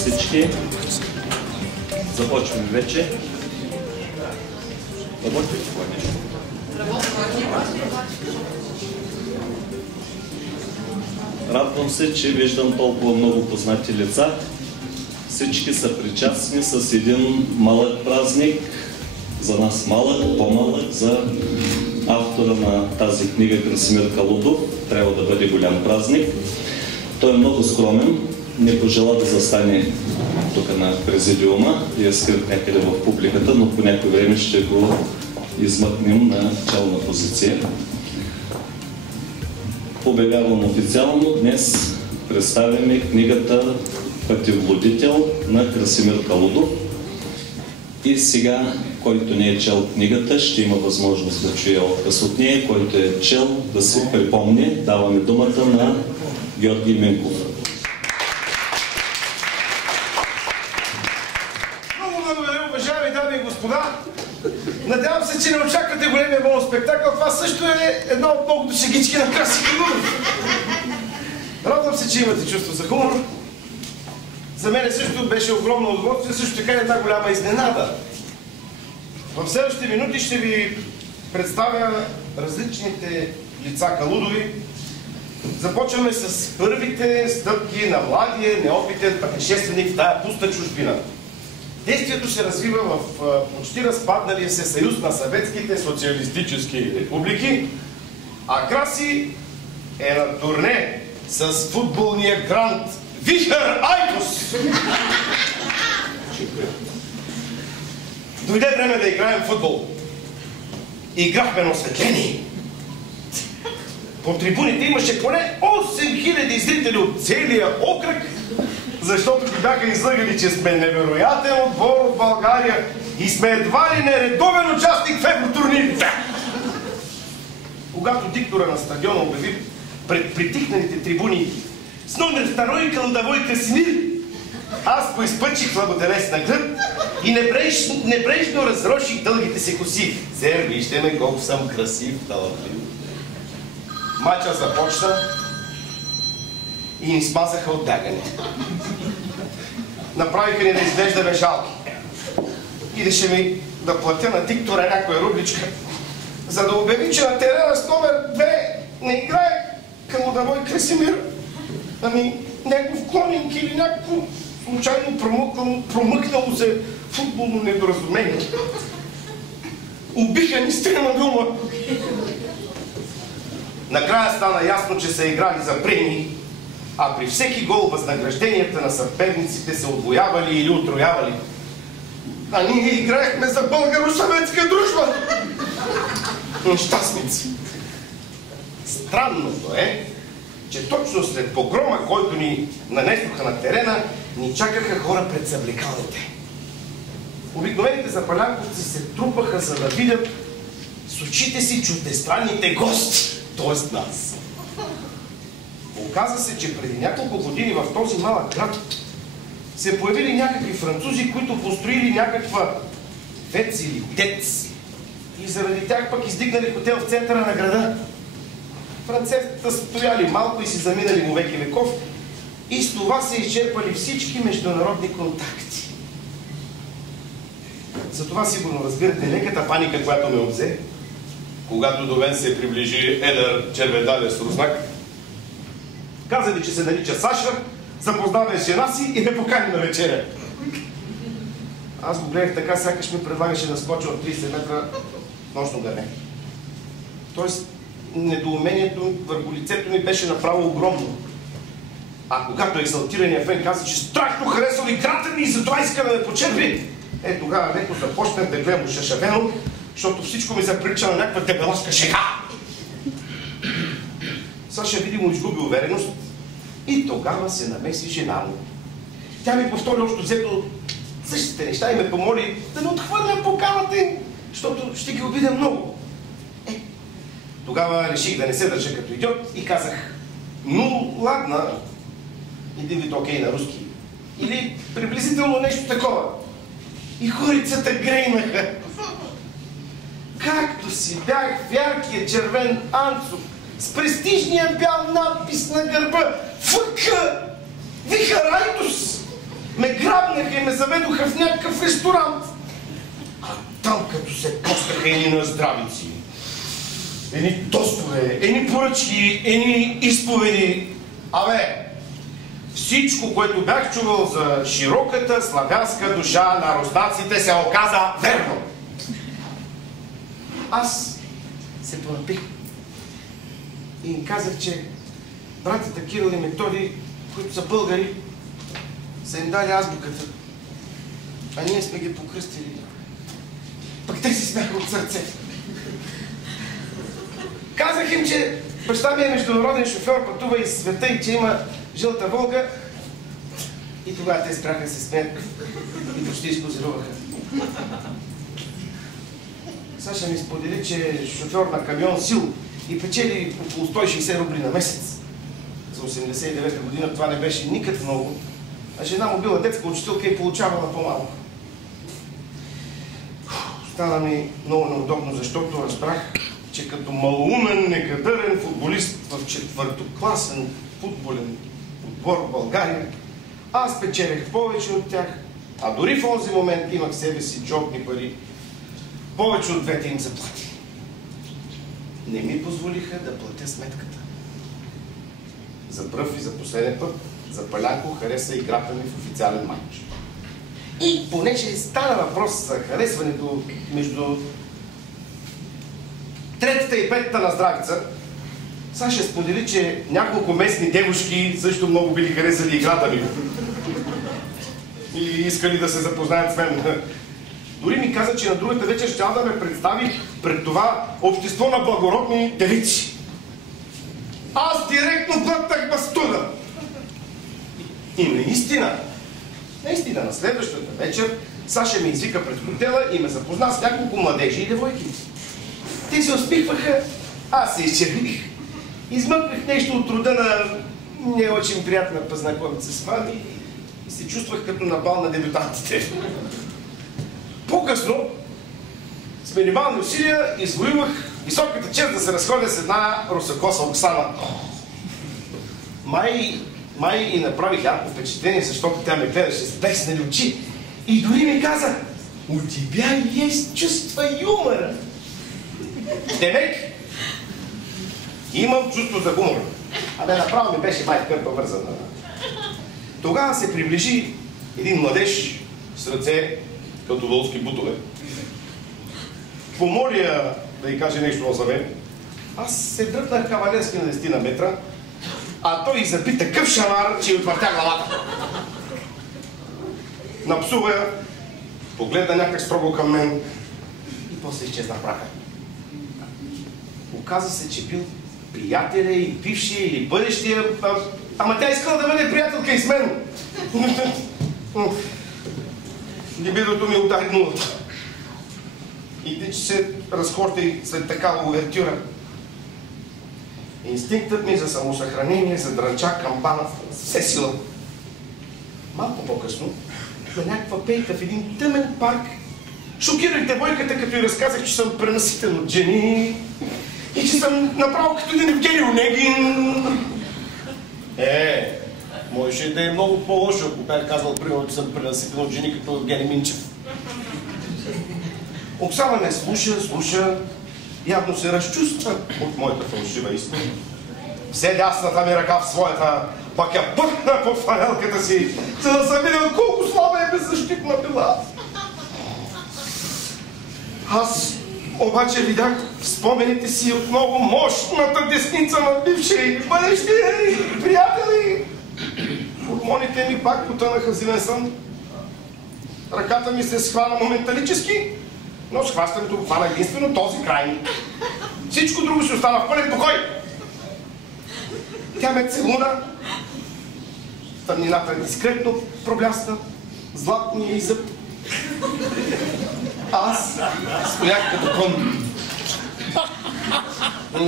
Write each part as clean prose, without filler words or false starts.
всички. Започваме вече. Работи ли това нещо? Радвам се, че виждам толкова много познати лица. Всички са причастни с един малък празник. За нас малък, по-малък, за автора на тази книга Красимир Калудов трябва да бъде голям празник. Той е много скромен, не пожела да застане тук на президиума и е скрит някъде в публиката, но по някое време ще го измъкнем на челна позиция. Обявявам официално, днес представяме книгата Пътеводител на Красимир Калудов. И сега, който не е чел книгата, ще има възможност да чуе отказ от нея, който е чел да си припомни. Даваме думата на Георги Минков. Много благодаря, уважаеми дами и господа. Надявам се, че не очаквате големия моноспектакъл. Това също е една от многото шегички на Краси Калудов. Радвам се, че имате чувство за хумор. За мен също беше огромно удоволствие, също така една голяма изненада. В следващите минути ще ви представя различните лица Калудови. Започваме с първите стъпки на младия, неопитен пътешественик в тая пуста чужбина. Действието се развива в почти разпадналия се съюз на съветските социалистически републики, а Краси е на турне с футболния грант Вихър Айтос! Дойде време да играем футбол. Играхме на осветление. По трибуните имаше поне 8000 зрители от целия окръг, защото ги бяха излъгали, че сме невероятен отбор от България и сме едва ли не редовен участник в евротурнирите. Когато диктора на стадиона обяви пред притихналите трибуни с номер второй Калудовой Красимир, аз поизпъчих слаботелесна гръб и небрежно разроших дългите си коси. Зер, вижте ме колко съм красив, талантлив. Мача започна и ни смазаха от бягане. Направиха ни да изглеждаме жалки. Идеше ми да платя на диктора някоя рубличка, за да обяви, че на терена с номер 2 не играе Калудовой Красимир, ами някакво клонинг или някакво случайно промъкнало се футболно недоразумение. Убиха ни с 3 дума. Накрая стана ясно, че са играли за премии, а при всеки гол възнагражденията на съперниците се удвоявали или утроявали. А ние играехме за българо-съветска дружба. Нещастници. Странното е, че точно след погрома, който ни нанесоха на терена, ни чакаха хора пред съблекалните. Обикновените запалянковци се трупаха, за да видят с очите си чуждестранните гости, т.е. нас. Оказа се, че преди няколко години в този малък град се появили някакви французи, които построили някаква ВЕЦ или ТЕЦ. И заради тях пък издигнали хотел в центъра на града. Французите стояли малко и си заминали му веки веков и с това се изчерпали всички международни контакти. Затова сигурно разбирате леката паника, която ме обзе, когато до мен се приближи едър черведалец руснак. Каза ми, че се нарича Саша, запознава с жена си и ме покани на вечеря. Аз го гледах така, сякаш ми предлагаше да скоча от 30 метра нощно гърне. Тоест, недоумението върху лицето ми беше направо огромно. А когато екзалтираният фен каза, че страшно харесал играта ми и затова иска да ме почерпи, тогава леко започнах да гледам ошашавено, защото всичко ми заприлича на някаква дебелашка шега. Саша видимо изгуби увереност и тогава се намеси жена му. Тя ми повтори още взето същите неща и ме помоли да не отхвърлям поканата им, защото ще ги обидя много. Тогава реших да не се държа като идиот и казах: ну, ладно, един вид окей на руски. Или приблизително нещо такова. И хорицата грейнаха. Както си бях в яркия червен анцук с престижния бял надпис на гърба ФК Вихър Айтос. ме грабнаха и ме заведоха в някакъв ресторант. А там като се пускаха едни наздравици, едни тостове, едни поръчки, едни изповеди. Абе, всичко, което бях чувал за широката славянска душа на руснаците, се оказа верно. Аз се понапих и им казах, че братята Кирил и Методий, които са българи, са им дали азбуката, а ние сме ги покръстили. Пък те си смяха от сърце. Казах им, че баща ми е международен шофьор, пътува из света и че има жълта Волга. И тогава те спряха да се смеят и почти изкозируваха. Саша ми сподели, че е шофьор на камион СИЛ и печели около 160 рубли на месец. За 89-та година това не беше никак много, а жена му била детска учителка и получавала по-малко. Стана ми много неудобно, защото разбрах, че като малоумен, некадърен футболист в четвъртокласен футболен отбор в България, аз печелих повече от тях, а дори в този момент имах в себе си джобни пари, повече от двете им заплати. Не ми позволиха да платя сметката. За пръв и за последен път Запалянко хареса играта ми в официален матч. И понеже стана въпрос за харесването между третата и петата на здравица, Саша сподели, че няколко местни девушки също много били харесали играта ми. И искали да се запознаят с мен. Дори ми каза, че на другата вечер ще да ме представи пред това общество на благородни девици. Аз директно плътнах бастуна. И наистина, на следващата вечер Саша ме извика пред хотела и ме запозна с няколко младежи и девойки. Те се усмихваха, аз се изчервих. Измъкнах нещо от рода на не очень приятна познакомица с вами и се чувствах като на бал на дебютантите. По-късно, с минимални усилия, извоювах високата чест да се разходя с една русакоса Оксана. Май и направих ярко впечатление, защото тя ме гледаше с блеснали очи и дори ми каза: "У тебя есть чувство юмора." Демек, имам чувство за хумор. Абе, направо ми беше май кърпа вързана. Тогава се приближи един младеж с ръце като волски бутове. Помоля да й каже нещо за мен. Аз се дръпнах кавалерски на 10 метра, а той заби такъв шамар, че й отвъртя главата. Напсува я, погледна някак строго към мен и после изчезна в праха. Оказа се, че бил приятеля и бившия или бъдещия, ама тя искала да бъде приятелка и с мен. Либидото ми удари нулата. И че се разхожда след такава увертюра. Инстинктът ми за самосъхранение задрънча камбана с все сила. Малко по-късно, на някаква пейка в един тъмен парк, шокирах девойката, като й разказах, че съм пренаситен от жени и че съм направо като един Евгений Онегин. Можеше да е много по-лошо, ако бях казал, примерно, че съм пренаситен от жени като Евгений Минчев. Оксана ме слуша, явно се разчувства от моята фалшива истина. Взе дясната ми ръка в своята, пак я пъхна под фанелката си, за да съм видел колко слаба и беззащитна била. Аз обаче видях в спомените си отново мощната десница на бившия и бъдещия приятели. Хормоните ми пак потънаха в зимен сън. Ръката ми се схвана моменталически, но схващането хвана единствено този край. Всичко друго ще остана в пълен покой. Тя ме целуна. Тъмнината дискретно проблясна. Златния и зъб. Аз стоях като кон.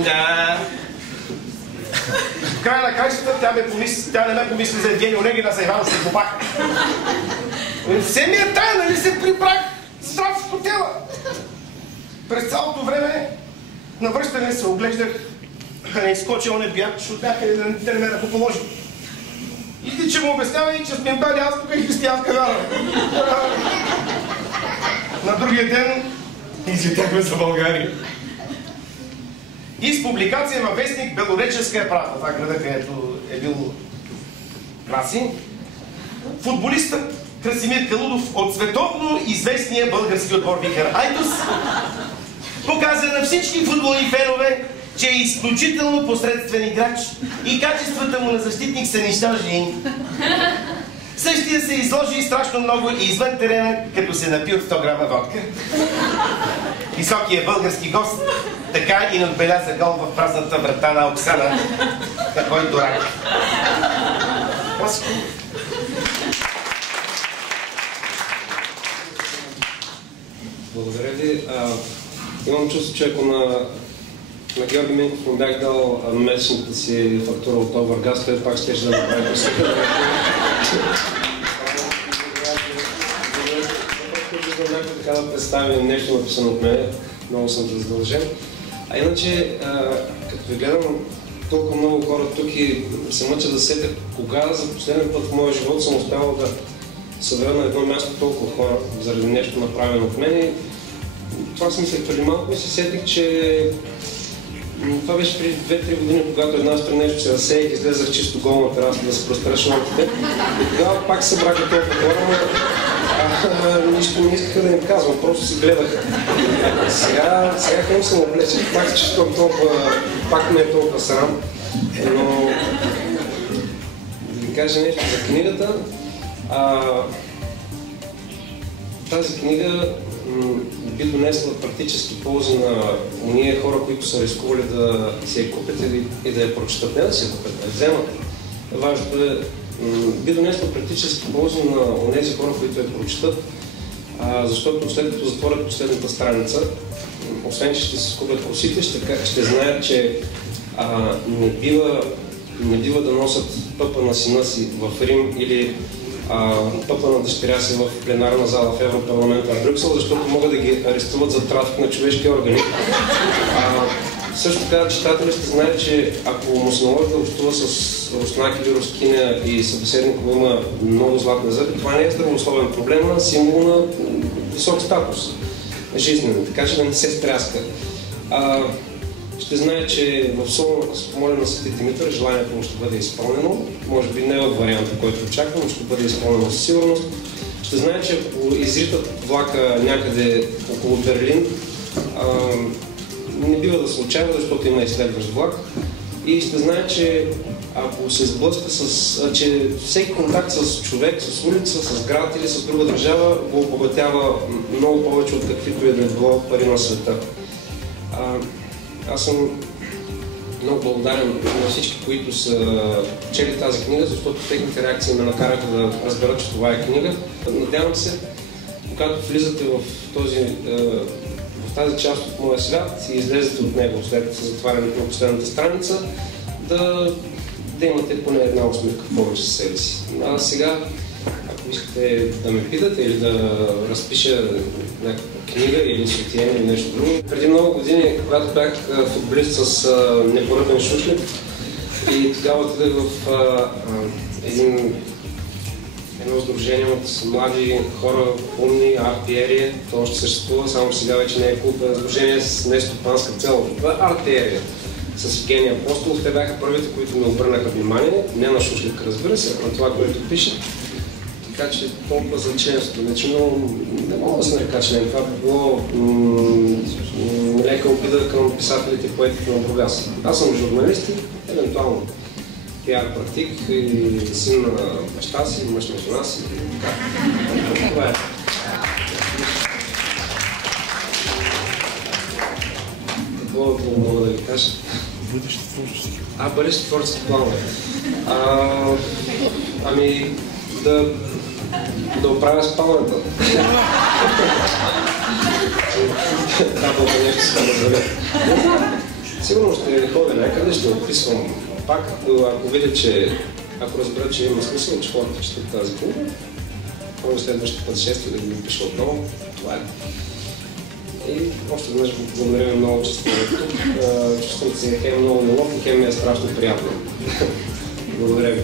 Да. В края на краищата тя не ме помисли за Евгений Онегин, а за Иван Светлопак. Все ми е тая, нали се прибрах здрав в хотела. През цялото време на връщане се оглеждах да не изскочи оне бяч от някъде да не ме ръкоположи. И че му обяснява и че сме им дали азбука и християнска вяра. На другия ден излетяхме за България. И с публикация във вестник Белореченска правда, това града, където е бил Краси, футболистът Красимир Калудов от световно известния български отбор Вихър Айтос показа на всички футболни фенове, че е изключително посредствен играч и качествата му на защитник са нищожни. Същия се изложи страшно много и извън терена, като се напи от 100 грама водка. Високият български гост така и не отбеляза гол в празната врата на Оксана, на който рак. Благодаря ви. Имам чувство, че ако на Георги Минков му бях дал месечната си фактура от Овъргаз, той пак ще да направи посъка. Така да представя нещо написано от мен, много съм да задължен. А иначе, като ви гледам толкова много хора тук и се мъча да сетя кога за последен път в моя живот съм успявал да събера на едно място толкова хора заради нещо направено от мен. Това си мислех преди малко и се сетих, че това беше преди 2-3 години, когато една сутрин нещо се разсеях и излезах чисто гол на терасата да се простря шортите. И тогава пак се събраха толкова хора, но нищо не искаха да им казвам, просто си гледаха. Сега хем съм облечен, пак чувствам толкова, пак ме е толкова срам, но да ви кажа нещо за книгата. Тази книга би донесла практически ползи на уния хора, които са рискували да си я купят и да я прочитат. Не да си я купят, да я вземат. Важното е, би донесла практически ползи на онези хора, които я прочитат, защото след като затворят последната страница, освен че ще се скубят косите, ще знаят, че не бива да носят пъпа на сина си в Рим или пъпа на дъщеря си в пленарна зала в Европарламента в Брюксел, защото могат да ги арестуват за трафик на човешки органи. Също така читателят ще знае, че ако му се наложи да общува с руснак или рускиня и събеседник му има много златни зъби, това не е здравословен проблем, а символ на висок статус жизнен, така че да не се стряска. Ще знае, че в Солуна се помоля на Свети Димитър, желанието му ще бъде изпълнено. Може би не е от варианта, който очаквам, но ще бъде изпълнено със сигурност. Ще знае, че ако изритат влака някъде около Берлин, не бива да се отчаява, защото има изследващ влак. И ще знае, че ако се сблъска че всеки контакт с човек, с улица, с град или с друга държава го обогатява много повече от каквито и да било пари на света. Аз съм много благодарен на всички, които са чели тази книга, защото техните реакции ме накараха да разберат, че това е книга. Надявам се, когато влизате в тази част от моя свят и излезете от него след затварянето на последната страница, да имате поне една усмивка повече със себе си. А сега, ако искате да ме питате или да разпиша някаква книга или сутиен или нещо друго. Преди много години, когато бях футболист с непоръбен шушлик и тогава отидах в едно сдружение от млади хора, умни, арт-пиерия. То още съществува, само сега вече не е клуб, сдружение с нестопанска цел. Арт-пиерия с Евгения Апостолов. Те бяха първите, които ми обърнаха внимание, не на шушлик, разбира се, на това, което пише. Така че толкова за членството. Но не мога да се нарека член. Това би било лека обида към писателите и поетите на Бургас. Аз съм журналист и евентуално пиар практик и син на баща си, мъж на жена си. Това е. Какво мога да ви кажа? Бъдещи творчески. Бъдещи творчески планове. Ами да оправя спалнята. Трябва да нещо се разбере. Сигурно ще ходя някъде, ще описвам пак, ако видя, че ако разбера, че има смисъл, че хората четат тази книга, може следващия път шести да ги пиша отново. Това е. И още веднъж благодаря много, че сте тук. Чувствам се хем много неловко, хем ми е страшно приятно. Благодаря ви.